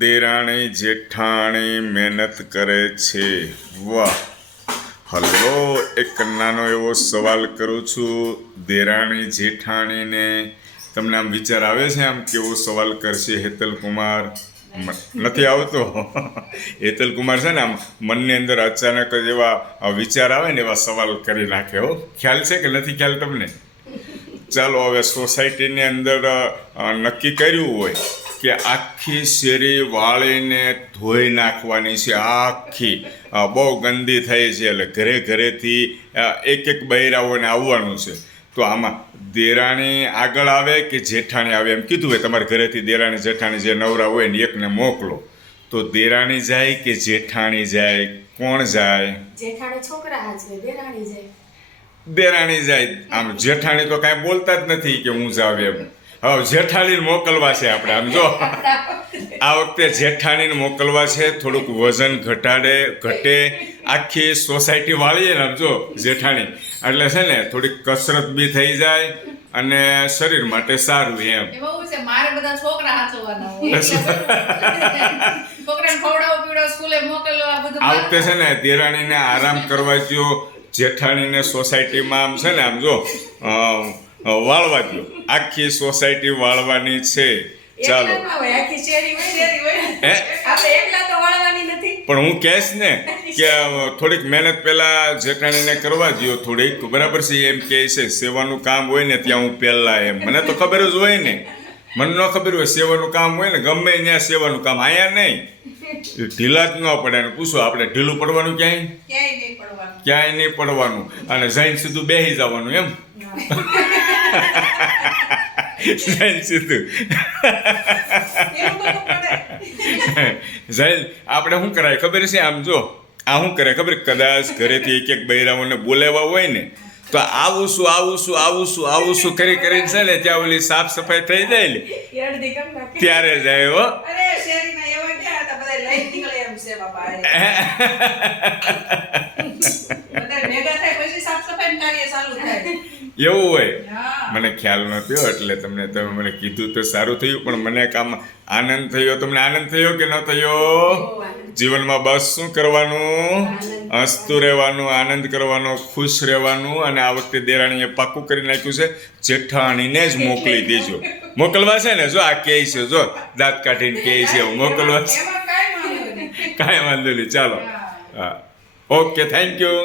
દેરાણી જેઠાણી મહેનત કરે છે. વાહ. હલો, એક નાનો એવો સવાલ કરું છું. દેરાણી જેઠાણીને તમને આમ વિચાર આવે છે આમ કેવો સવાલ કરશે હેતલ કુમાર? નથી આવતો? હેતલ કુમાર છે ને આમ મનની અંદર અચાનક જ એવા વિચાર આવે ને એવા સવાલ કરી નાખે. હો, ખ્યાલ છે કે નથી ખ્યાલ તમને? ચાલો, હવે સોસાયટીની અંદર નક્કી કર્યું હોય કે આખી શેરી વાળીને ધોઈ નાખવાની છે. આખી બહુ ગંદી થઈ છે, એટલે ઘરે ઘરેથી એક બૈરાઓને આવવાનું છે. તો આમાં દેરાણી આગળ આવે કે જેઠાણી આવે? એમ કીધું હોય તમારા ઘરેથી દેરાણી જેઠાણી જે નવરા હોય ને એકને મોકલો. તો દેરાણી જાય કે જેઠાણી જાય? કોણ જાય? જેઠાણી છોકરા હાચવે, દેરાણી જાય. દેરાણી જાય. આમ જેઠાણી તો કાંઈ બોલતા જ નથી કે હું જાવ એમ. હવે જેઠાણીને મોકલવા છે આપણે. આમ જો આ વખતે જેઠાણીને મોકલવા છે. થોડુંક વજન ઘટે, આખી સોસાયટી વાળીએ ને આમ જો જેઠાણી, એટલે છે ને થોડીક કસરત બી થઈ જાય અને શરીર માટે સારું એમ. એવું છે, મારે બધા છોકરા હાચવવાના હોય. છોકરાને ખવડાવો પીવડાવો, સ્કૂલે મોકલવા, બધું. આ વખતે છે ને દેરાણીને આરામ કરવા દો, જેઠાણીને સોસાયટીમાં આમ છે ને આમ જો વાળવા દો. આખી સોસાયટી વાળવાની છે. ચાલો, પણ હું કહેશ ને કે થોડીક મહેનત પહેલા જેઠાણીને કરવા દો થોડીક, બરાબર છે? એમ કહે છે સેવાનું કામ હોય ને ત્યાં હું પહેલા એમ. મને તો ખબર જ હોય ને, મને ન ખબર હોય સેવાનું કામ હોય ને ગમે ત્યાં સેવાનું કામ. અહીંયા નહીં, ઢીલા જ ન પડે. પૂછો આપણે ઢીલું પડવાનું ક્યાંય નહીં પડવાનું, અને જઈને સીધું બેસી જવાનું એમ. જઈને સીધું જઈને આપણે શું કરાય ખબર છે? આમ જો આ શું કરે ખબર? કદાચ ઘરેથી એક બૈરાઓને બોલાવ્યા હોય ને તો આવું શું કરીને છે ને ત્યાં ઓલી સાફ સફાઈ થઈ જાય ને ત્યારે જાય. હો, એવું હોય. મને ખ્યાલ નહોતો એટલે તમે મને કીધું તો સારું થયું. પણ મને કામ આનંદ થયો. તમને આનંદ થયો કે ન થયો? જીવનમાં બસ શું કરવાનું? હસતું રહેવાનું, આનંદ કરવાનો, ખુશ રહેવાનું. અને આ વખતે દેરાણીએ પાક્કું કરી નાખ્યું છે, જેઠાણીને જ મોકલી દેજો. મોકલવા છે ને, જો આ કહે છે, જો દાંત કાઢીને કહે છે મોકલવા છે. કાંઈ વાંધો નહીં. ચાલો, હા, ઓકે, થેન્ક યુ.